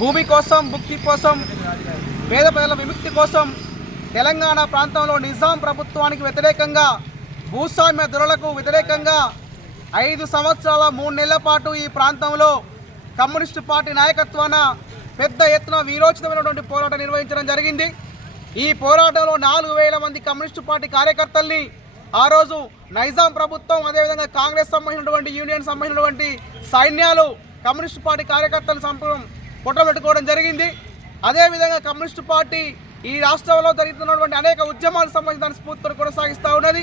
భూమి కోసం, భుక్తి కోసం, పేద ప్రజల విముక్తి కోసం తెలంగాణ ప్రాంతంలో నిజాం ప్రభుత్వానికి వ్యతిరేకంగా, భూస్వామ్య ధరలకు వ్యతిరేకంగా 5 సంవత్సరాల 3 నెలల పాటు ఈ ప్రాంతంలో కమ్యూనిస్టు పార్టీ నాయకత్వాన పెద్ద ఎత్తున వీరోచితమైనటువంటి పోరాటం నిర్వహించడం జరిగింది. ఈ పోరాటంలో 4,000 మంది కమ్యూనిస్టు పార్టీ కార్యకర్తల్ని ఆ రోజు నైజాం ప్రభుత్వం, అదేవిధంగా కాంగ్రెస్ సంబంధించినటువంటి యూనియన్ సంబంధించినటువంటి సైన్యాలు కమ్యూనిస్టు పార్టీ కార్యకర్తలు పొట్టబెట్టుకోవడం జరిగింది. అదేవిధంగా కమ్యూనిస్టు పార్టీ ఈ రాష్ట్రంలో జరుగుతున్నటువంటి అనేక ఉద్యమాలకు సంబంధించి దాని స్ఫూర్తితో కొనసాగిస్తూ ఉన్నది.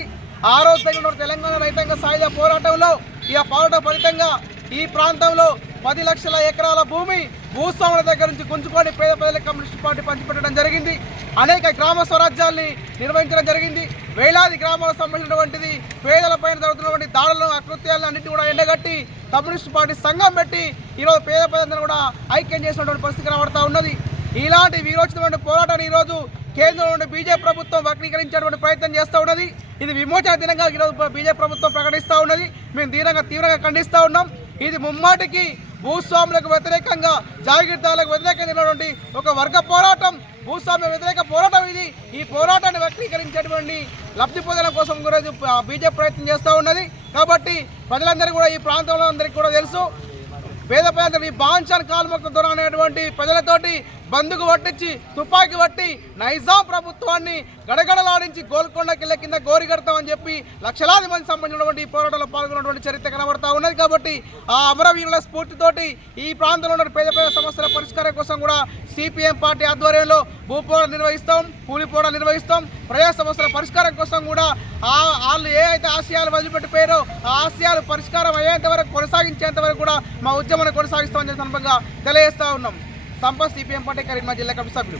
ఆ రోజు జరిగిన తెలంగాణ రైతాంగ సాయుధ పోరాటంలో ఈ పోరాట ఫలితంగా ఈ ప్రాంతంలో 10 లక్షల ఎకరాల భూమి భూస్వాముల దగ్గర నుంచి గుంజుకొని పేద ప్రజలకు కమ్యూనిస్టు పార్టీ పంచిపెట్టడం జరిగింది. అనేక గ్రామ స్వరాజ్యాల్ని నిర్వహించడం జరిగింది. వేలాది గ్రామాలకు సంబంధించినటువంటిది పేదలపైన జరుగుతున్నటువంటి దాడులను, అకృత్యాలను అన్నింటి కూడా ఎండగట్టి కమ్యూనిస్టు పార్టీ సంఘం పెట్టి ఈరోజు పేద ప్రజలను కూడా ఐక్యం చేసినటువంటి పరిస్థితి కనబడతా ఉన్నది. ఇలాంటి వీరోచితమైన పోరాటాన్ని ఈరోజు కేంద్రంలోని బీజేపీ ప్రభుత్వం వక్రీకరించేటువంటి ప్రయత్నం చేస్తూ ఉన్నది. ఇది విమోచన దినంగా ఈరోజు బీజేపీ ప్రభుత్వం ప్రకటిస్తూ ఉన్నది. మేము తీవ్రంగా ఖండిస్తూ ఉన్నాం. ఇది ముమ్మాటికి భూస్వాములకు వ్యతిరేకంగా, జాగీర్దారులకు వ్యతిరేకంగా ఒక వర్గ పోరాటం, భూస్వామ్య వ్యతిరేక పోరాటం ఇది. ఈ పోరాటాన్ని వక్రీకరించేటువంటి లబ్ధి పొందడం కోసం ఈరోజు బీజేపీ ప్రయత్నం చేస్తూ ఉన్నది. కాబట్టి ప్రజలందరికీ కూడా, ఈ ప్రాంతంలో అందరికీ కూడా తెలుసు, పేద ప్రజలు ఈ బాంఛన్ కాల్మొక్క దొర అనేటువంటి ప్రజలతోటి బందుకు పట్టించి, తుపాకీ పట్టి నైజాం ప్రభుత్వాన్ని గడగడలాడించి గోల్కొండ కింద గోరిగడతామని చెప్పి లక్షలాది మంది సంబంధించినటువంటి ఈ పోరాటంలో పాల్గొన్నటువంటి చరిత్ర కనబడతా ఉన్నది. కాబట్టి ఆ అమరవీరుల స్ఫూర్తితోటి ఈ ప్రాంతంలో ఉన్న పేద సమస్యల పరిష్కారం కోసం కూడా సిపిఎం పార్టీ ఆధ్వర్యంలో భూపోరాటం నిర్వహిస్తాం, కూలి పోరాటం నిర్వహిస్తాం. ప్రజా సమస్యల పరిష్కారం కోసం కూడా వాళ్ళు ఏ అయితే ఆశయాలు వదిలిపెట్టిపోయారో ఆ ఆశయాలు పరిష్కారం అయ్యేంత వరకు, కొనసాగించేంత వరకు కూడా మా ఉద్యమాన్ని కొనసాగిస్తామని సందర్భంగా తెలియజేస్తూ ఉన్నాం. సంపత్, సిపిఎం పార్టీ కరీంనగర్ జిల్లా కమిటీ సభ్యులు.